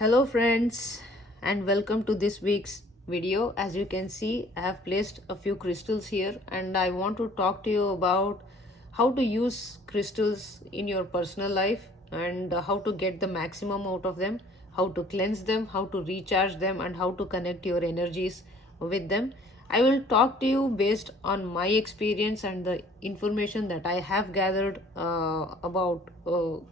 Hello friends, and welcome to this week's video. As you can see, I have placed a few crystals here and I want to talk to you about how to use crystals in your personal life and how to get the maximum out of them, how to cleanse them, how to recharge them, and how to connect your energies with them. I will talk to you based on my experience and the information that I have gathered about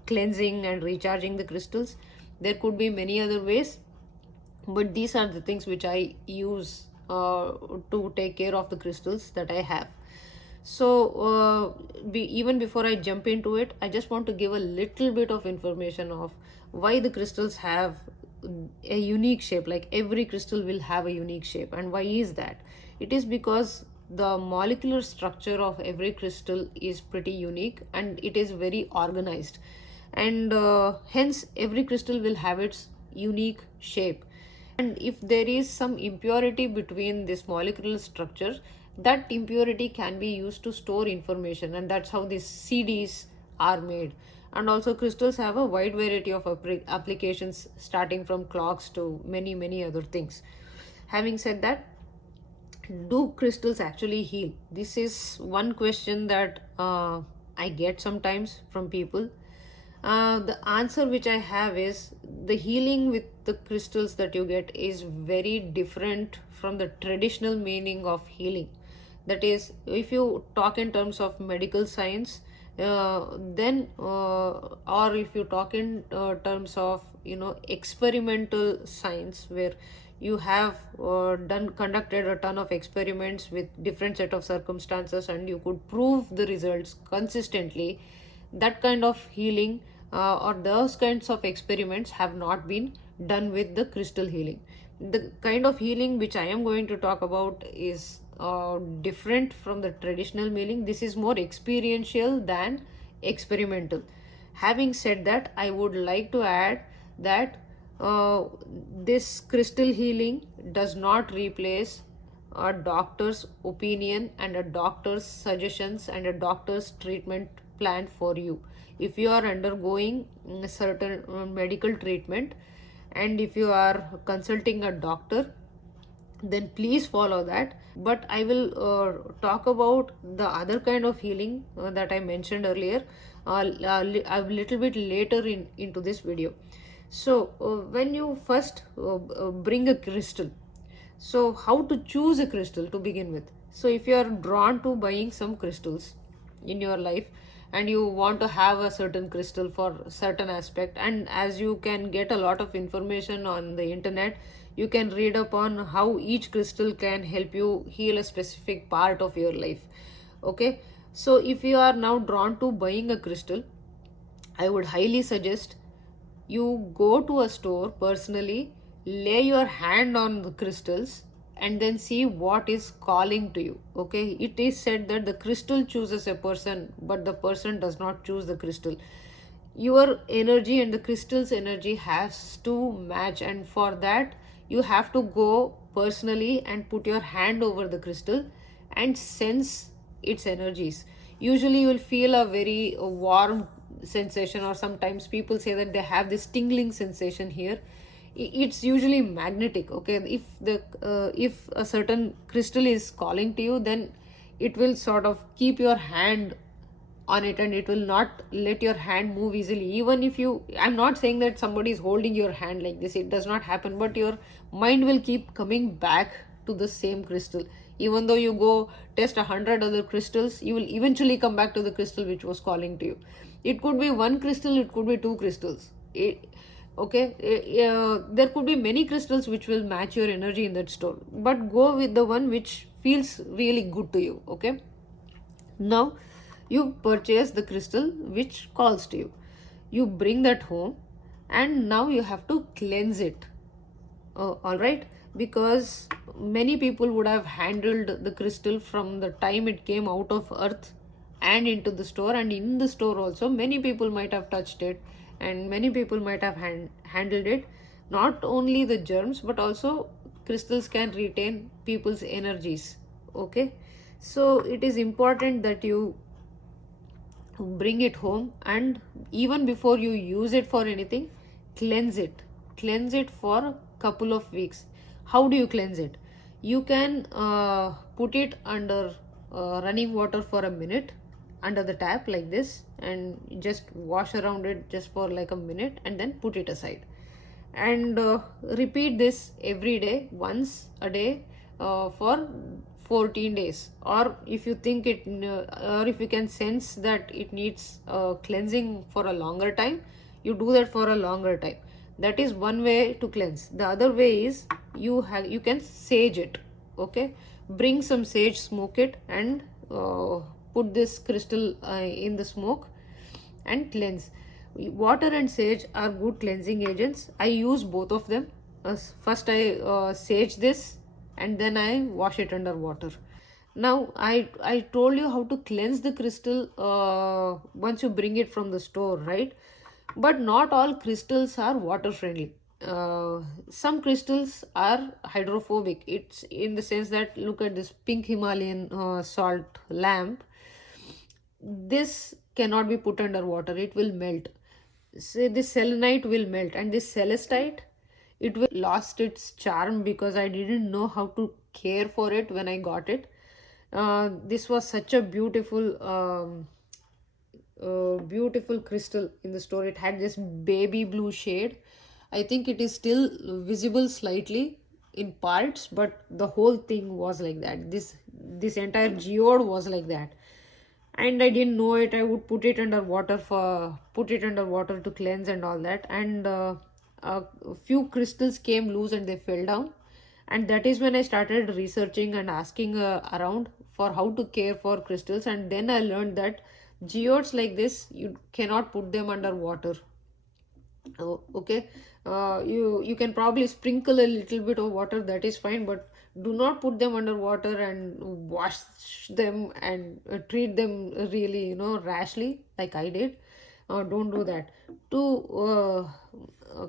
cleansing and recharging the crystals. There could be many other ways, but these are the things which I use to take care of the crystals that I have. So even before I jump into it, I just want to give a little bit of information of why the crystals have a unique shape. Like every crystal will have a unique shape. And why is that? It is because the molecular structure of every crystal is pretty unique and it is very organized, and hence every crystal will have its unique shape. And if there is some impurity between this molecular structure, that impurity can be used to store information, and that's how these CDs are made. And also crystals have a wide variety of applications, starting from clocks to many other things. Having said that, do crystals actually heal? This is one question that I get sometimes from people. The answer which I have is the healing with the crystals that you get is very different from the traditional meaning of healing. That is, if you talk in terms of medical science, then or if you talk in terms of experimental science, where you have done conducted a ton of experiments with different set of circumstances and you could prove the results consistently, that kind of healing or those kinds of experiments have not been done with the crystal healing. The kind of healing which I am going to talk about is different from the traditional meaning. This is more experiential than experimental. Having said that, I would like to add that this crystal healing does not replace a doctor's opinion and a doctor's suggestions and a doctor's treatment plan for you. If you are undergoing a certain medical treatment and if you are consulting a doctor, then please follow that. But I will talk about the other kind of healing that I mentioned earlier a little bit later into this video. So when you first bring a crystal, so how to choose a crystal to begin with? So if you are drawn to buying some crystals in your life and you want to have a certain crystal for certain aspect, and as you can get a lot of information on the internet, you can read up on how each crystal can help you heal a specific part of your life. Okay, so if you are now drawn to buying a crystal, I would highly suggest you go to a store personally, lay your hand on the crystals, and then see what is calling to you. Okay, it is said that the crystal chooses a person, but the person does not choose the crystal. Your energy and the crystal's energy has to match, and for that you have to go personally and put your hand over the crystal and sense its energies. Usually you will feel a very warm sensation, or sometimes people say that they have this tingling sensation here. It's usually magnetic. Okay, if a certain crystal is calling to you, then it will sort of keep your hand on it and it will not let your hand move easily. Even if you, I'm not saying that somebody is holding your hand like this, it does not happen, but your mind will keep coming back to the same crystal. Even though you go test 100 other crystals, you will eventually come back to the crystal which was calling to you. It could be one crystal, it could be two crystals. There could be many crystals which will match your energy in that store, but go with the one which feels really good to you. Okay, now you purchase the crystal which calls to you, you bring that home, and now you have to cleanse it. All right, because many people would have handled the crystal from the time it came out of earth and into the store, and in the store also many people might have touched it and many people might have handled it. Not only the germs, but also crystals can retain people's energies. Okay, so it is important that you bring it home, and even before you use it for anything, cleanse it. cleanse it for a couple of weeks. How do you cleanse it? You can put it under running water for a minute under the tap like this, and just wash around it just for like a minute and then put it aside, and repeat this every day, once a day, for 14 days. Or if you think it or if you can sense that it needs cleansing for a longer time, you do that for a longer time. That is one way to cleanse. The other way is you can sage it. Okay, bring some sage, smoke it, and put this crystal in the smoke and cleanse. Water and sage are good cleansing agents. I use both of them. First I sage this, and then I wash it under water. Now I told you how to cleanse the crystal once you bring it from the store, right? But not all crystals are water friendly. Some crystals are hydrophobic. It's in the sense that, look at this pink Himalayan salt lamp. This cannot be put under water, it will melt. Say this selenite will melt, and this celestite, it will lost its charm because I didn't know how to care for it when I got it. This was such a beautiful crystal in the store. It had this baby blue shade. I think it is still visible slightly in parts, but the whole thing was like that. This entire geode was like that, and I didn't know it. I would put it under water to cleanse and all that, and a few crystals came loose and they fell down. And that is when I started researching and asking around for how to care for crystals, and then I learned that geodes like this, you cannot put them under water. Oh, okay. You can probably sprinkle a little bit of water, that is fine, but do not put them under water and wash them and treat them really, rashly like I did. Don't do that. To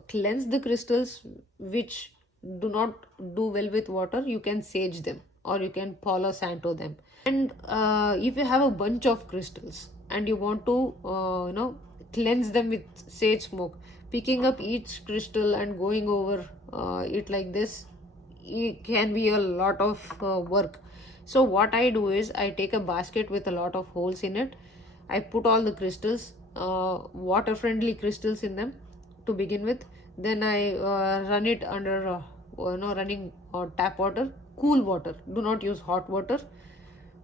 cleanse the crystals which do not do well with water, you can sage them or you can Palo Santo them. And if you have a bunch of crystals and you want to cleanse them with sage smoke, picking up each crystal and going over it like this, it can be a lot of work. So what I do is I take a basket with a lot of holes in it. I put all the crystals, water friendly crystals in them to begin with. Then I run it under running tap water, cool water. Do not use hot water.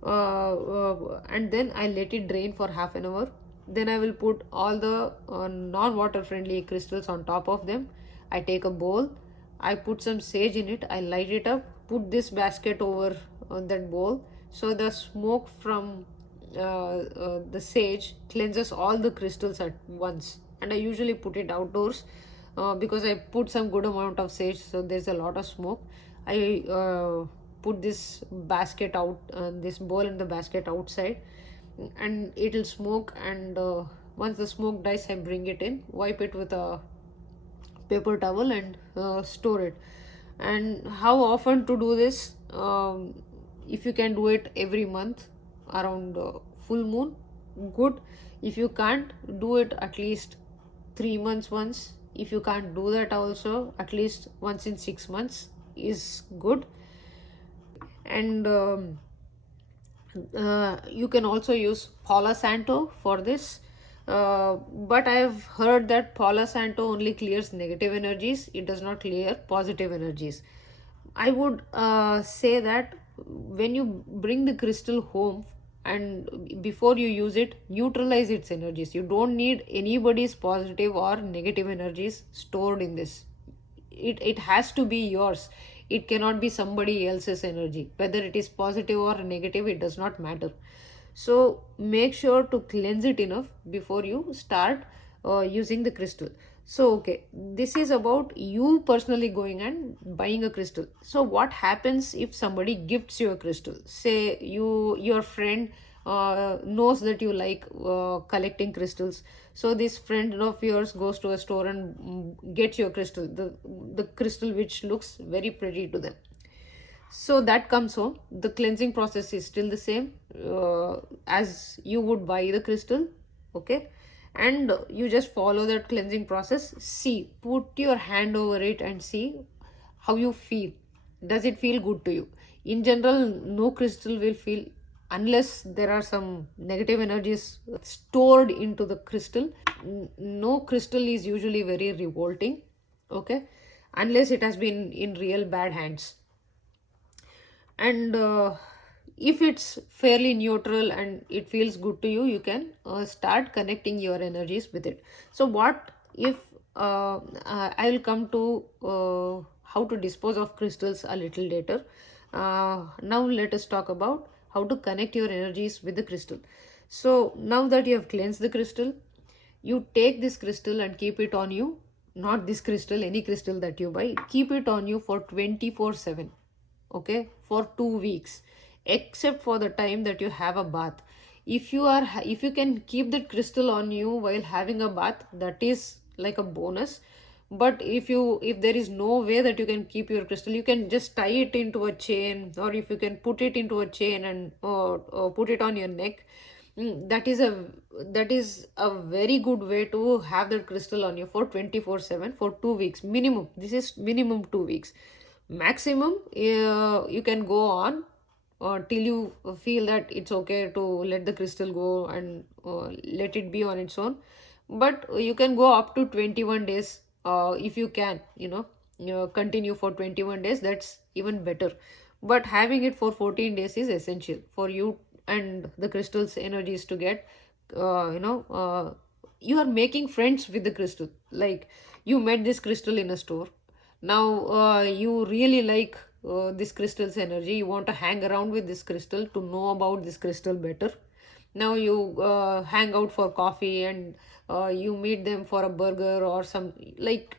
And then I let it drain for half an hour. Then I will put all the non-water friendly crystals on top of them. I take a bowl, I put some sage in it, I light it up, put this basket over that bowl, so the smoke from the sage cleanses all the crystals at once. And I usually put it outdoors because I put some good amount of sage, so there's a lot of smoke. I put this basket out, this bowl and the basket outside, and it'll smoke. And once the smoke dies, I bring it in, wipe it with a paper towel, and store it. And how often to do this? If you can do it every month around full moon, good. If you can't, do it at least 3 months once. If you can't do that also, at least once in 6 months is good. And you can also use Palo Santo for this. But I've heard that Palo Santo only clears negative energies, it does not clear positive energies. I would say that when you bring the crystal home and before you use it, neutralize its energies. You don't need anybody's positive or negative energies stored in this. It has to be yours. It cannot be somebody else's energy. Whether it is positive or negative, it does not matter. So make sure to cleanse it enough before you start using the crystal. So okay, this is about you personally going and buying a crystal. So what happens if somebody gifts you a crystal? Say your friend knows that you like collecting crystals. So this friend of yours goes to a store and gets you a crystal, the crystal which looks very pretty to them. So that comes home. The cleansing process is still the same as you would buy the crystal. Okay. and you just follow that cleansing process. See, put your hand over it and see how you feel. Does it feel good to you? In general, no crystal will feel, unless there are some negative energies stored into the crystal. No crystal is usually very revolting, okay, unless it has been in real bad hands. And if it's fairly neutral and it feels good to you, you can start connecting your energies with it. So what if I'll come to how to dispose of crystals a little later. Now let us talk about how to connect your energies with the crystal. So now that you have cleansed the crystal, you take this crystal and keep it on you. Not this crystal, any crystal that you buy, keep it on you for 24/7, okay, for 2 weeks, except for the time that you have a bath. If you can keep that crystal on you while having a bath, that is like a bonus. But if there is no way that you can keep your crystal, you can just tie it into a chain, or if you can put it into a chain and put it on your neck. That is a very good way to have that crystal on you for 24/7 for 2 weeks minimum. This is minimum 2 weeks. Maximum, you can go on till you feel that it's okay to let the crystal go and let it be on its own. But you can go up to 21 days if you can, continue for 21 days. That's even better. But having it for 14 days is essential for you and the crystal's energies to get, you are making friends with the crystal. Like, you met this crystal in a store. Now you really like this crystal's energy. You want to hang around with this crystal to know about this crystal better. Now you hang out for coffee, and you meet them for a burger or some, like,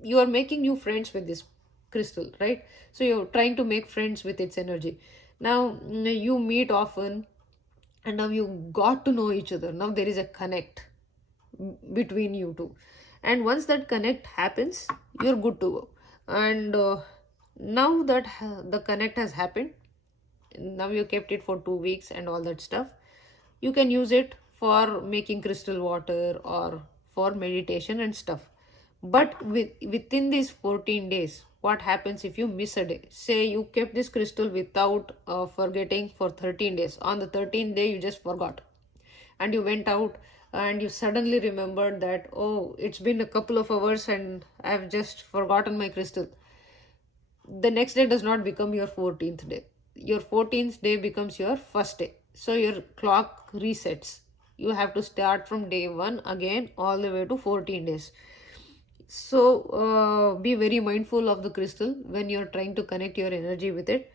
you are making new friends with this crystal, right? So you're trying to make friends with its energy. Now you meet often, and now you got to know each other. Now there is a connect between you two, and once that connect happens, you're good to go. And now that the connect has happened, now you kept it for 2 weeks and all that stuff, you can use it for making crystal water or for meditation and stuff. But within these 14 days, what happens if you miss a day? Say you kept this crystal without forgetting for 13 days. On the 13th day, you just forgot, and you went out and you suddenly remembered that, oh, it's been a couple of hours and I've just forgotten my crystal. The next day does not become your 14th day. Your 14th day becomes your first day. So your clock resets. You have to start from day 1 again all the way to 14 days. So be very mindful of the crystal when you're trying to connect your energy with it.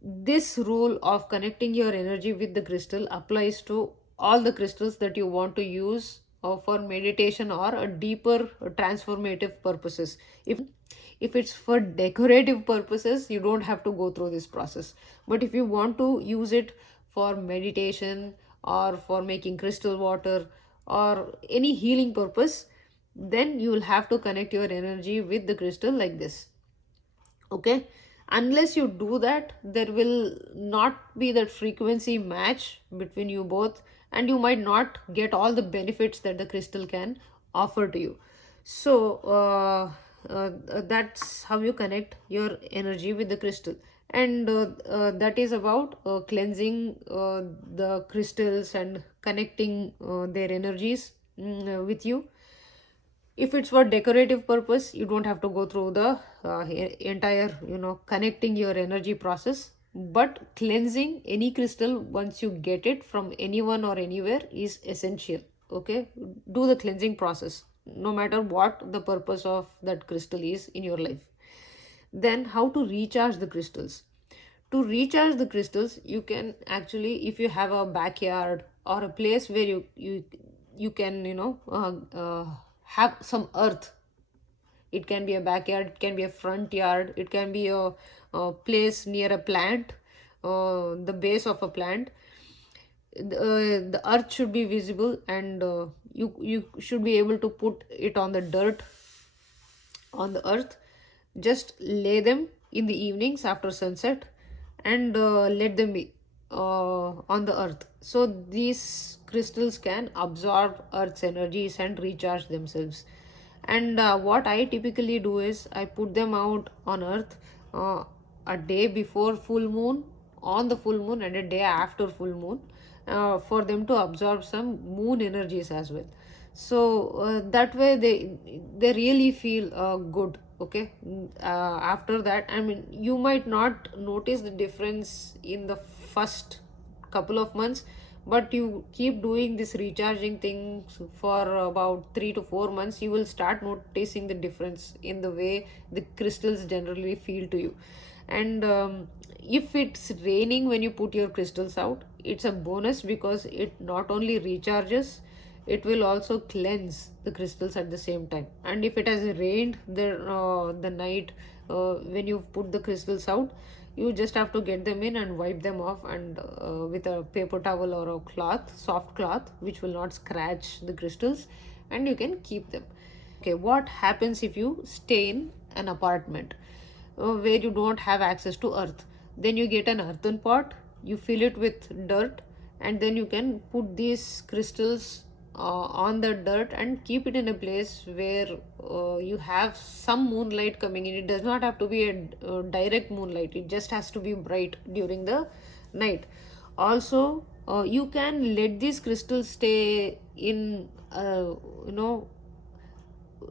This rule of connecting your energy with the crystal applies to all the crystals that you want to use for meditation or a deeper transformative purposes. If it's for decorative purposes, you don't have to go through this process. But if you want to use it for meditation or for making crystal water or any healing purpose, then you will have to connect your energy with the crystal like this, okay? Unless you do that, there will not be that frequency match between you both, and you might not get all the benefits that the crystal can offer to you. So that's how you connect your energy with the crystal. And that is about cleansing the crystals and connecting their energies with you. If it's for decorative purpose, you don't have to go through the entire, connecting your energy process. But cleansing any crystal once you get it from anyone or anywhere is essential, okay? Do the cleansing process no matter what the purpose of that crystal is in your life. Then how to recharge the crystals? To recharge the crystals, you can actually, if you have a backyard or a place where you can, have some earth. It can be a backyard, it can be a front yard, it can be a place near a plant, the base of a plant. The earth should be visible, and you should be able to put it on the dirt, on the earth. Just lay them in the evenings after sunset, and let them be. on the earth. So these crystals can absorb earth's energies and recharge themselves. And what I typically do is I put them out on earth uh, a day before full moon, on the full moon, and a day after full moon, for them to absorb some moon energies as well. So that way they really feel good. Okay. After that, I mean, you might not notice the difference in the first couple of months, but you keep doing this recharging things for about 3 to 4 months, you will start noticing the difference in the way the crystals generally feel to you. And if it's raining when you put your crystals out, it's a bonus because it not only recharges, it will also cleanse the crystals at the same time. And if it has rained the night when you put the crystals out, you just have to get them in and wipe them off, and with a paper towel or a cloth, soft cloth, which will not scratch the crystals, and you can keep them. Okay, what happens if you stay in an apartment where you don't have access to earth? Then you get an earthen pot, you fill it with dirt, and then you can put these crystals on the dirt and keep it in a place where you have some moonlight coming in. It does not have to be a direct moonlight, it just has to be bright during the night. Also, you can let these crystals stay in you know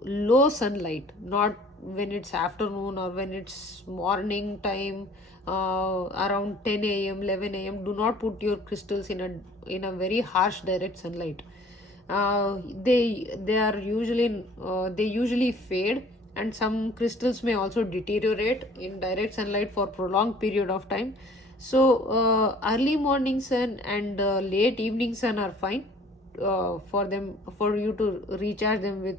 low sunlight, not when it's afternoon or when it's morning time, around 10 a.m., 11 a.m. Do not put your crystals in a very harsh direct sunlight. They usually fade, and some crystals may also deteriorate in direct sunlight for prolonged period of time. So early morning sun and late evening sun are fine for you to recharge them with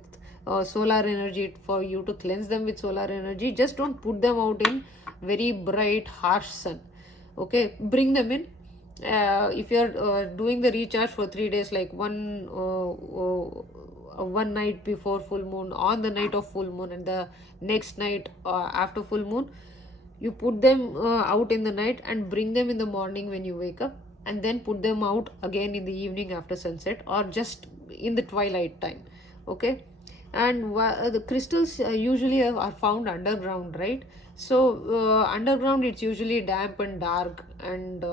solar energy, for you to cleanse them with solar energy. Just don't put them out in very bright harsh sun. Okay, bring them in. If you're doing the recharge for 3 days, like one night before full moon, on the night of full moon, and the next night after full moon, you put them out in the night and bring them in the morning when you wake up, and then put them out again in the evening after sunset, or just in the twilight time. Okay. And the crystals usually are found underground, right? So underground it's usually damp and dark, and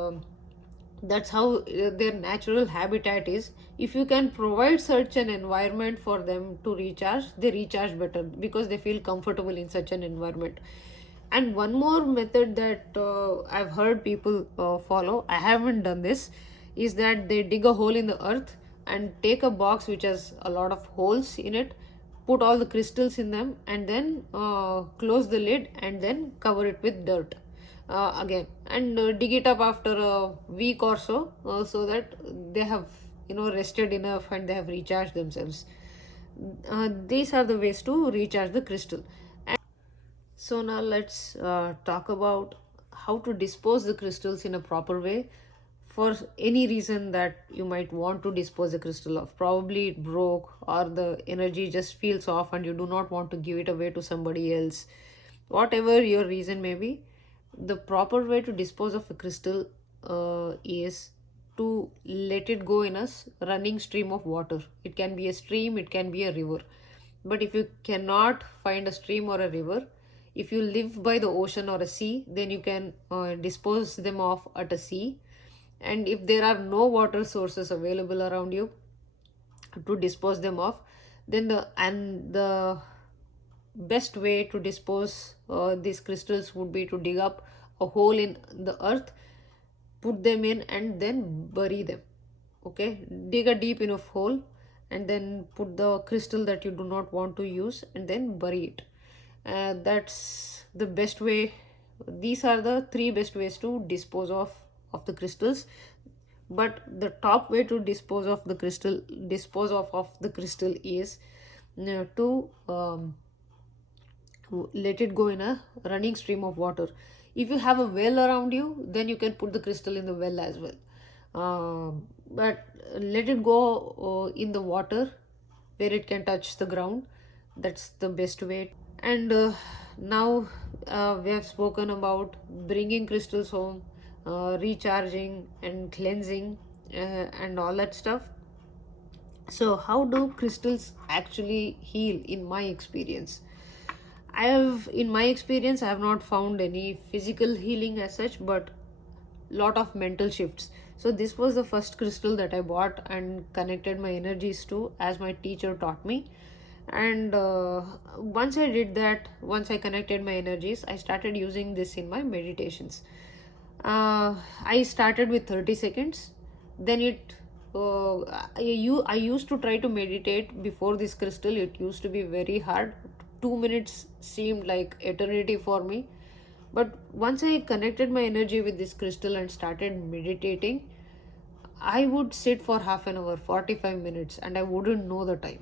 that's how their natural habitat is. If you can provide such an environment for them to recharge, they recharge better because they feel comfortable in such an environment. And one more method that I've heard people follow, I haven't done this, is that they dig a hole in the earth and take a box which has a lot of holes in it, put all the crystals in them, and then close the lid and then cover it with dirt again, and dig it up after a week or so that they have rested enough and they have recharged themselves. These are the ways to recharge the crystal. So now let's talk about how to dispose the crystals in a proper way. For any reason that you might want to dispose the crystal of, probably it broke or the energy just feels off and you do not want to give it away to somebody else. Whatever your reason may be, the proper way to dispose of a crystal is to let it go in a running stream of water. It can be a stream, it can be a river. But if you cannot find a stream or a river, if you live by the ocean or a sea, then you can dispose them off at a sea. And if there are no water sources available around you to dispose them off, then the best way to dispose these crystals would be to dig up a hole in the earth, put them in, and then bury them. Okay, dig a deep enough hole and then put the crystal that you do not want to use and then bury it. That's the best way. These are the three best ways to dispose of the crystals. But the top way to dispose of the crystal is to let it go in a running stream of water. If you have a well around you, then you can put the crystal in the well as well. But let it go in the water where it can touch the ground. That's the best way. And now we have spoken about bringing crystals home, recharging and cleansing, and all that stuff. So how do crystals actually heal in my experience? In my experience, I have not found any physical healing as such, but lot of mental shifts. So this was the first crystal that I bought and connected my energies to, as my teacher taught me. And once I did that, once I connected my energies, I started using this in my meditations. I started with 30 seconds. Then I used to try to meditate before this crystal. It used to be very hard. 2 minutes seemed like eternity for me. But once I connected my energy with this crystal and started meditating, I would sit for half an hour, 45 minutes, and I wouldn't know the time.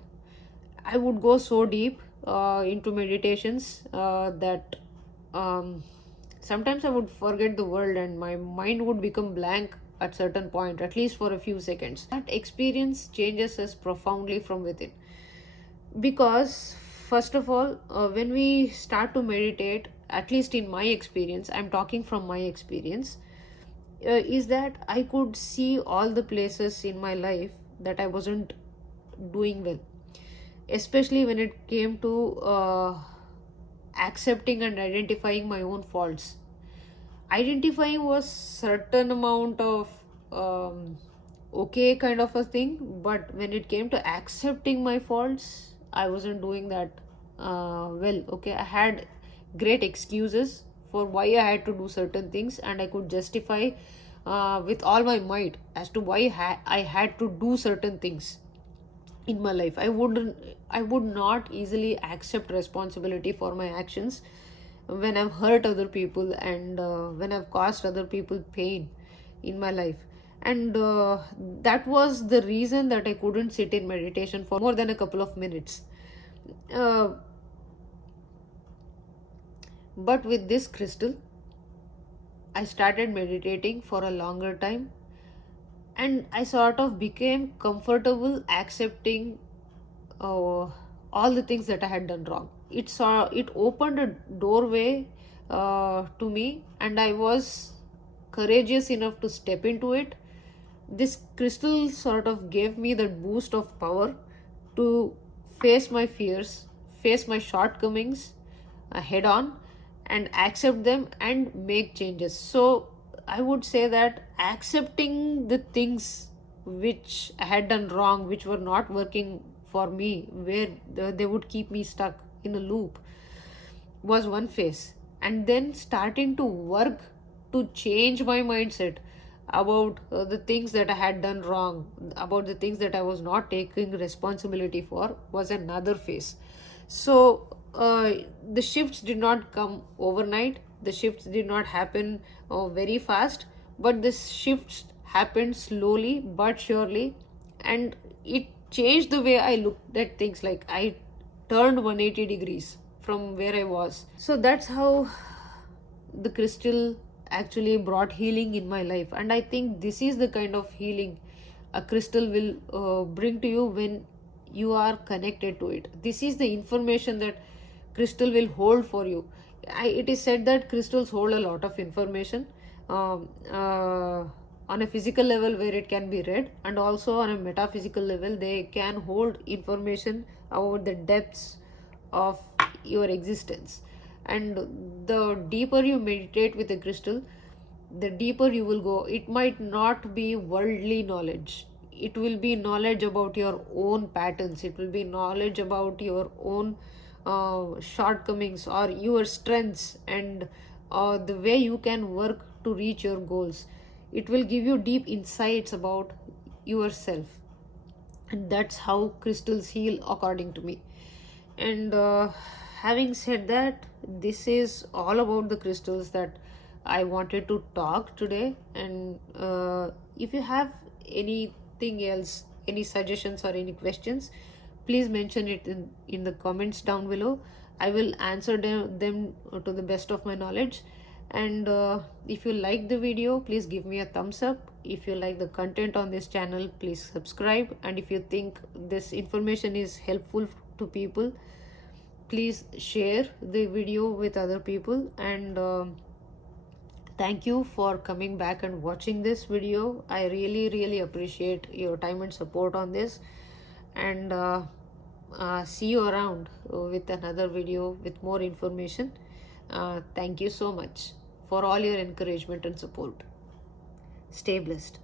I would go so deep into meditations that um, sometimes I would forget the world and my mind would become blank at certain point, at least for a few seconds. That experience changes us profoundly from within. Because first of all, when we start to meditate, at least in my experience, I'm talking from my experience, is that I could see all the places in my life that I wasn't doing well, especially when it came to accepting and identifying my own faults. Identifying was certain amount of okay kind of a thing, but when it came to accepting my faults, I wasn't doing that well. Okay, I had great excuses for why I had to do certain things, and I could justify with all my might as to why I had to do certain things in my life. I would not easily accept responsibility for my actions when I've hurt other people, and when I've caused other people pain in my life. And that was the reason that I couldn't sit in meditation for more than a couple of minutes. uh, but with this crystal, I started meditating for a longer time, and I sort of became comfortable accepting uh, all the things that I had done wrong. It opened a doorway to me, and I was courageous enough to step into it. This crystal sort of gave me that boost of power to face my fears, face my shortcomings head on, and accept them and make changes. So I would say that accepting the things which I had done wrong, which were not working for me, where they would keep me stuck in a loop, was one phase. And then starting to work to change my mindset about the things that I had done wrong, about the things that I was not taking responsibility for, was another phase. So the shifts did not come overnight, the shifts did not happen very fast, but the shifts happened slowly but surely, and it changed the way I looked at things. Like, I turned 180 degrees from where I was. So that's how the crystal actually brought healing in my life. And I think this is the kind of healing a crystal will bring to you when you are connected to it. This is the information that crystal will hold for you. It is said that crystals hold a lot of information um, uh, on a physical level, where it can be read, and also on a metaphysical level they can hold information about the depths of your existence. And the deeper you meditate with a crystal, the deeper you will go. It might not be worldly knowledge, it will be knowledge about your own patterns, it will be knowledge about your own shortcomings or your strengths, and the way you can work to reach your goals. It will give you deep insights about yourself. And that's how crystals heal, according to me. And having said that, this is all about the crystals that I wanted to talk today. And if you have anything else, any suggestions or any questions, please mention it in the comments down below. I will answer them to the best of my knowledge. And if you like the video, please give me a thumbs up. If you like the content on this channel, please subscribe. And if you think this information is helpful to people, please share the video with other people. And Thank you for coming back and watching this video. I really appreciate your time and support on this. And see you around with another video with more information. Thank you so much for all your encouragement and support. Stay blessed.